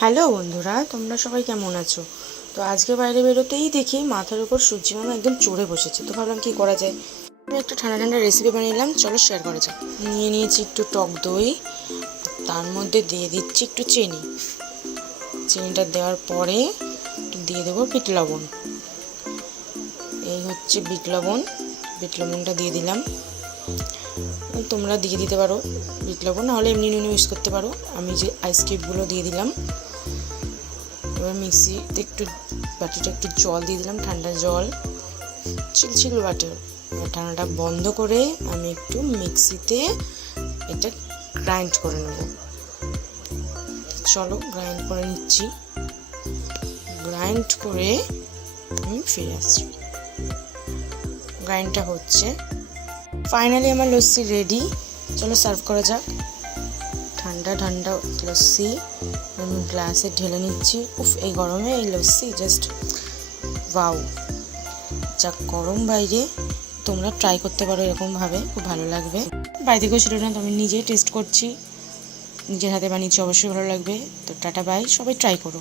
Hello বন্ধুরা, তোমরা সবাই কেমন আছো? তো আজকে বাইরে বেরোতেই দেখি মাথার উপর সূর্যি মামা একদম চড়ে বসেছে। তো ভাবলাম কি করা যায়, আমি একটা ঠান্ডা ঠান্ডা রেসিপি বানিয়ে নিলাম, চলো শেয়ার করা যাক। নিয়ে নিয়েছি একটু টক দই, তার মধ্যে দিয়ে দিচ্ছি একটু চিনি। চিনিটা দেওয়ার পরে দিয়ে দেবো বিট লবণ। এই হচ্ছে বিট লবণ, বিট লবণটা দিয়ে দিলাম। তোমরা দিয়ে দিতে পারো বিট লবণ, নাহলে এমনি নুন ইউজ করতে পারো। আমি যে আইস কিউবগুলো দিয়ে দিলাম। এবার মিক্সিতে বাটিটা একটু জল দিয়ে দিলাম, ঠান্ডা জল, চিলচিল বাটার। ঠান্ডাটা বন্ধ করে আমি একটু মিক্সিতে এটা গ্রাইন্ড করে নেব। চলো গ্রাইন্ড করে নিচ্ছি। গ্রাইন্ড করে আমি ফিরে আসছি। গ্রাইন্ডটা হচ্ছে। ফাইনালি আমার লস্যি রেডি। চলো সার্ভ করা যাক। ঠান্ডা ঠান্ডা লস্যি আমি গ্লাসে ঢেলে নিচ্ছি। উফ, এই গরমে এই লস্যি জাস্ট ওয়াও! যা গরম বাইরে, তোমরা ট্রাই করতে পারো এরকমভাবে, খুব ভালো লাগবে। বাড়ি থেকেও ছিল না, তো আমি নিজেই টেস্ট করছি, নিজের হাতে বানিয়েছি, অবশ্যই ভালো লাগবে। তো টাটা বাই, সবাই ট্রাই করো।